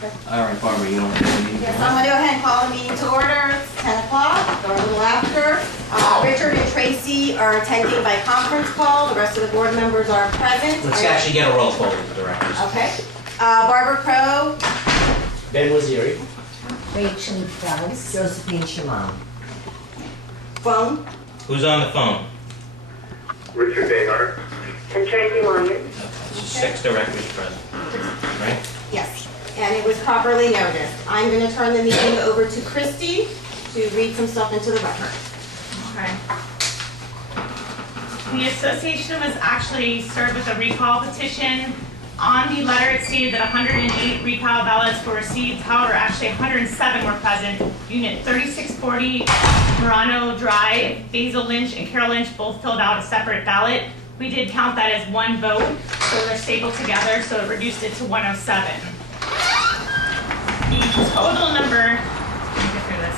All right, Barbara, you don't have any? Yes, I'm going to go ahead and call the meeting to order. It's 10 o'clock or a little after. Richard and Tracy are attending by conference call. The rest of the board members are present. Let's actually get a roll call with the directors. Okay. Barbara Crowe. Ben Waziri. Rachel Price. Josephine Shamam. Phone. Who's on the phone? Richard Behar. And Tracy Lyons. Okay, so 6 directors present, right? Yes, and it was properly noticed. I'm going to turn the meeting over to Christy to read some stuff into the record. Okay. The association was actually served with a recall petition. On the letter, it stated that 108 recall ballots were received. However, actually 107 were present. Unit 3640, Murano Drive, Basil Lynch and Carol Lynch both filled out a separate ballot. We did count that as one vote, so they're stapled together, so it reduced it to 107. The total number, let me get through this.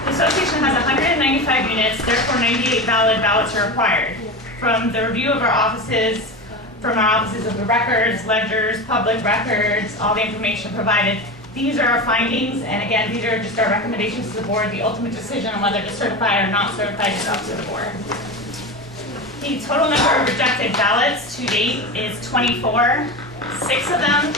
The association has 195 units, therefore 98 valid ballots are required. From the review of our offices, from our offices of the records, ledgers, public records, all the information provided, these are our findings, and again, these are just our recommendations to the board. The ultimate decision on whether to certify or not certify is up to the board. The total number of rejected ballots to date is 24. 6 of them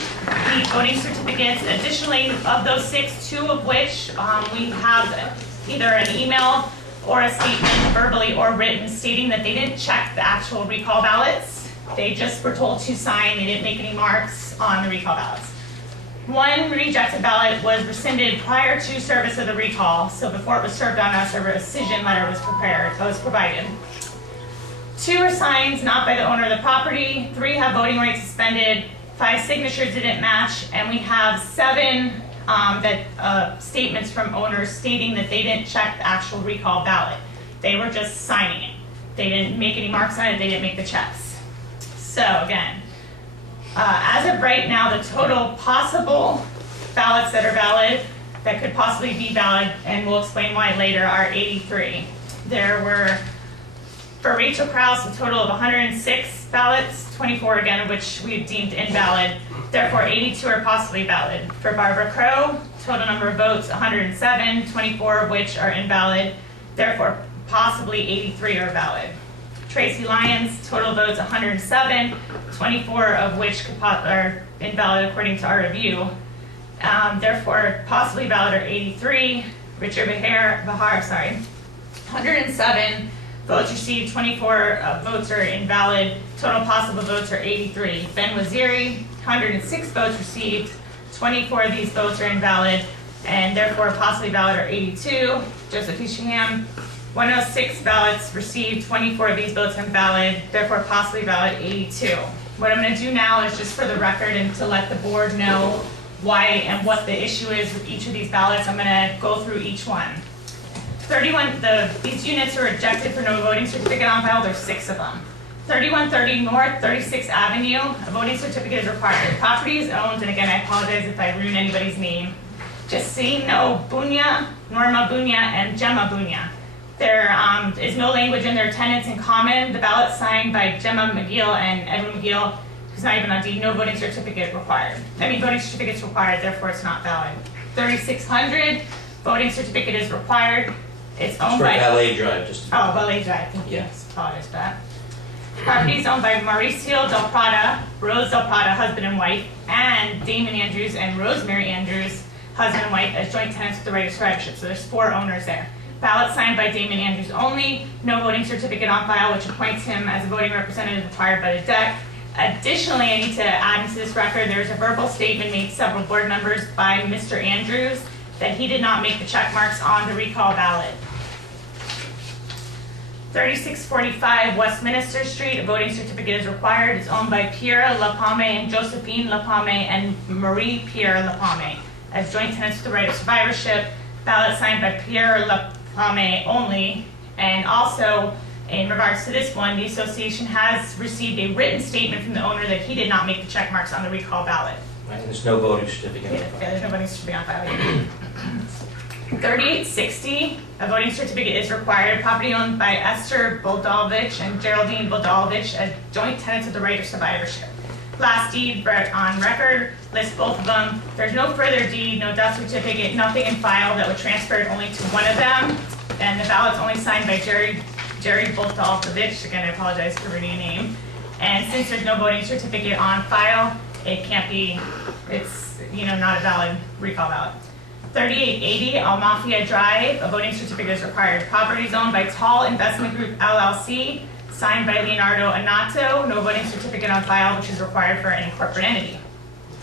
need voting certificates. Additionally, of those 6, 2 of which we have either an email or a statement, verbally or written, stating that they didn't check the actual recall ballots. They just were told to sign. They didn't make any marks on the recall ballots. 1 rejected ballot was rescinded prior to service of the recall, so before it was served on us, a rescission letter was provided. 2 are signed not by the owner of the property, 3 have voting rights suspended, 5 signatures didn't match, and we have 7 statements from owners stating that they didn't check the actual recall ballot. They were just signing it. They didn't make any marks on it, they didn't make the checks. So again, as of right now, the total possible ballots that are valid, that could possibly be valid, and we'll explain why later, are 83. There were, for Rachel Krause, a total of 106 ballots, 24 again of which we have deemed invalid. Therefore, 82 are possibly valid. For Barbara Crowe, total number of votes 107, 24 of which are invalid. Therefore, possibly 83 are valid. Tracy Lyons, total votes 107, 24 of which are invalid according to our review. Therefore, possibly valid are 83. Richard Behar, 107. Votes received, 24 votes are invalid. Total possible votes are 83. Ben Waziri, 106 votes received. 24 of these votes are invalid, and therefore possibly valid are 82. Josephine Shamam, 106 ballots received. 24 of these votes invalid, therefore possibly valid 82. What I'm going to do now is just for the record and to let the board know why and what the issue is with each of these ballots. I'm going to go through each one. These units are rejected for no voting certificate on file. There's 6 of them. 3130 North 36th Avenue, a voting certificate is required. The property is owned, and again, I apologize if I ruin anybody's name, Jacino Bunya, Norma Bunya, and Gemma Bunya. There is no language in their tenants in common. The ballot signed by Gemma McGill and Edwin McGill, who's not even on deed, no voting certificate required. Voting certificate's required, therefore it's not valid. 3600, voting certificate is required. It's owned by Valet Drive, just. Oh, Valet Drive. Thank you. Yes. Apologize for that. Property is owned by Mauricio Del Prada, Rose Del Prada, husband and wife, and Damon Andrews and Rosemary Andrews, husband and wife, as joint tenants with the right of survivorship. So there's 4 owners there. Ballot signed by Damon Andrews only. No voting certificate on file, which appoints him as a voting representative required by the DEC. Additionally, I need to add into this record, there's a verbal statement made to several board members by Mr. Andrews that he did not make the check marks on the recall ballot. 3645 Westminster Street, a voting certificate is required. It's owned by Pierre Lapame and Josephine Lapame and Marie Pierre Lapame as joint tenants with the right of survivorship. Ballot signed by Pierre Lapame only. And also, in regards to this one, the association has received a written statement from the owner that he did not make the check marks on the recall ballot. Right, and there's no voting certificate. Yeah, there's no voting certificate on file yet. 3860, a voting certificate is required. Property owned by Esther Boldovich and Geraldine Boldovich as joint tenants with the right of survivorship. Last deed on record, lists both of them. There's no further deed, no death certificate, nothing in file that would transfer it only to one of them. And the ballot's only signed by Jerry Boltolkovich. Again, I apologize for reading a name. And since there's no voting certificate on file, it can't be, it's, not a valid recall ballot. 3880 Almafia Drive, a voting certificate is required. Property is owned by Tall Investment Group LLC, signed by Leonardo Anato, no voting certificate on file, which is required for any corporate entity.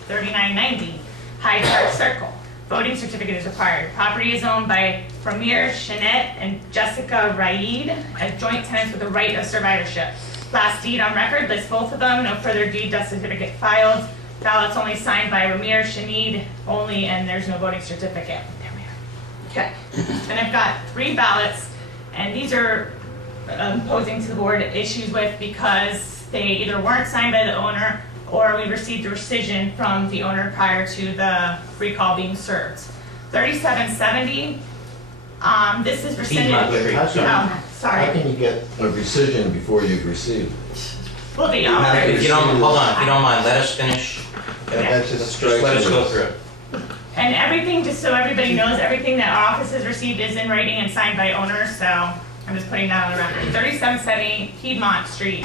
3990 Hyde Park Circle, voting certificate is required. Property is owned by Ramir Shanette and Jessica Raid, as joint tenants with the right of survivorship. Last deed on record lists both of them, no further deed, death certificate filed. Ballots only signed by Ramir Shanid only, and there's no voting certificate. Okay, and I've got 3 ballots, and these are posing to the board issues with because they either weren't signed by the owner or we received a rescission from the owner prior to the recall being served. 3770, this is rescinded. Sorry. How can you get a rescission before you've received? Well, they If you don't, hold on, if you don't mind, let us finish. That's Just let us go through. And everything, just so everybody knows, everything that our office has received is in writing and signed by owners, so I'm just putting that on the record. 3770 Piedmont Street,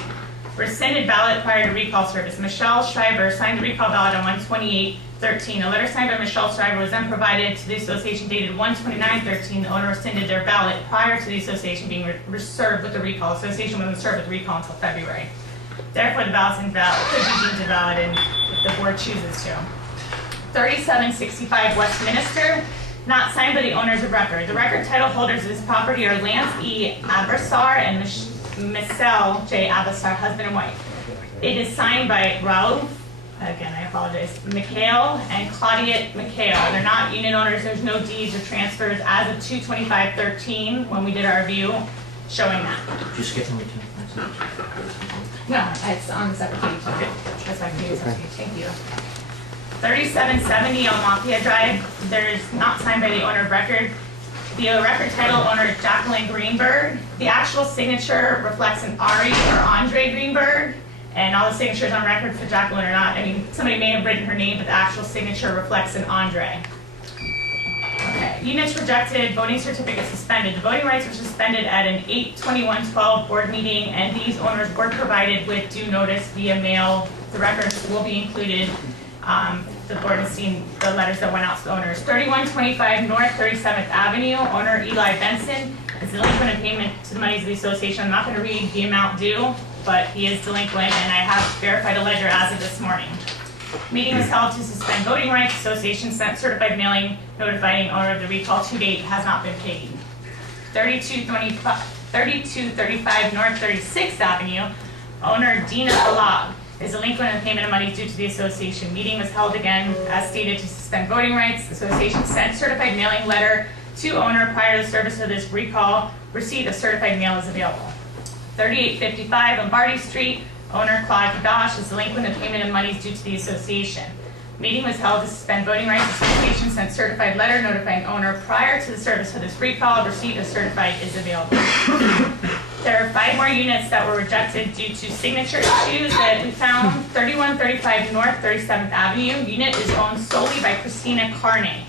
rescinded ballot prior to recall service. Michelle Schreiber signed the recall ballot on 1/28/13. A letter signed by Michelle Schreiber was then provided to the association dated 1/29/13. The owner rescinded their ballot prior to the association being served with the recall. Association wasn't served with recall until February. Therefore, the ballot's invalid, could be deemed invalid if the board chooses to. 3765 Westminster, not signed by the owners of record. The record title holders of this property are Lance E. Abersar and Michelle J. Abersar, husband and wife. It is signed by Raouf, again, I apologize, Mikhail and Claudia Mikhail. They're not unit owners. There's no deeds or transfers as of 2/25/13 when we did our review showing that. Did you skip number 2? No, it's on the separate page. Okay. That's my page. Thank you. 3770 on Mafia Drive. There's not signed by the owner of record. The record title owner is Jacqueline Greenberg. The actual signature reflects an Ari or Andre Greenberg, and all the signatures on record for Jacqueline are not. I mean, somebody may have written her name, but the actual signature reflects an Andre. Okay, units rejected, voting certificate suspended. The voting rights were suspended at an 8/21/12 board meeting, and these owners were provided with due notice via mail. The records will be included. The board has seen the letters that went out to the owners. 3125 North 37th Avenue, owner Eli Benson is delinquent in payment to the monies of the association. I'm not going to read the amount due, but he is delinquent, and I have verified a ledger as of this morning. Meeting was held to suspend voting rights. Association sent certified mailing notifying owner of the recall to date has not been paid. 3235 North 36th Avenue, owner Dina Balab is delinquent in payment of money due to the association. Meeting was held again as stated to suspend voting rights. The association sent certified mailing letter to owner prior to the service of this recall. Receipt of certified mail is available. 3855 Lombardi Street, owner Claude Kadash is delinquent in payment of monies due to the association. Meeting was held to suspend voting rights. Association sent certified letter notifying owner prior to the service of this recall. Receipt of certified is available. There are 5 more units that were rejected due to signature issues that we found. 3135 North 37th Avenue. Unit is owned solely by Christina Carney.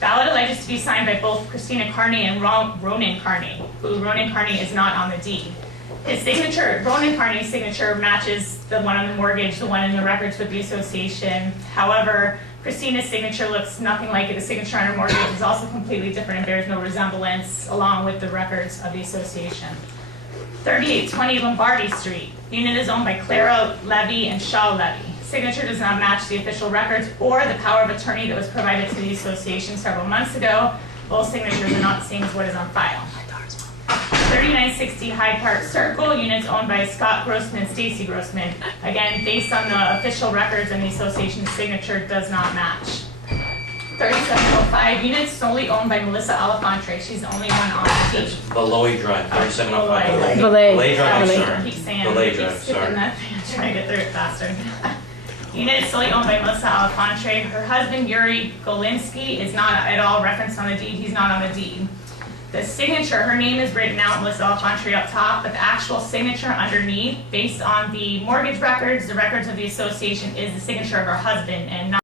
Ballot alleges to be signed by both Christina Carney and Ronan Carney, who Ronan Carney is not on the deed. His signature, Ronan Carney's signature, matches the one on the mortgage, the one in the records with the association. However, Christina's signature looks nothing like it. The signature on her mortgage is also completely different and bears no resemblance, along with the records of the association. 3820 Lombardi Street. Unit is owned by Clara Levy and Shaw Levy. Signature does not match the official records or the power of attorney that was provided to the association several months ago. Both signatures are not the same as what is on file. 3960 Hyde Park Circle. Units owned by Scott Grossman and Stacy Grossman. Again, based on the official records and the association's signature does not match. 3705 units solely owned by Melissa Alafante. She's the only one on the That's deed. Beloy Drive, 3705. Belay. Drive, I'm I sorry. keep saying, Belay keep Drive, skipping sorry. that thing. I'm trying to get through it faster. Unit is solely owned by Melissa Alafante. Her husband, Yuri Golinsky, is not at all referenced on the deed. He's not on the deed. The signature, her name is written out with Alphonse up top, but the actual signature underneath, based on the mortgage records, the records of the association, is the signature of her husband and not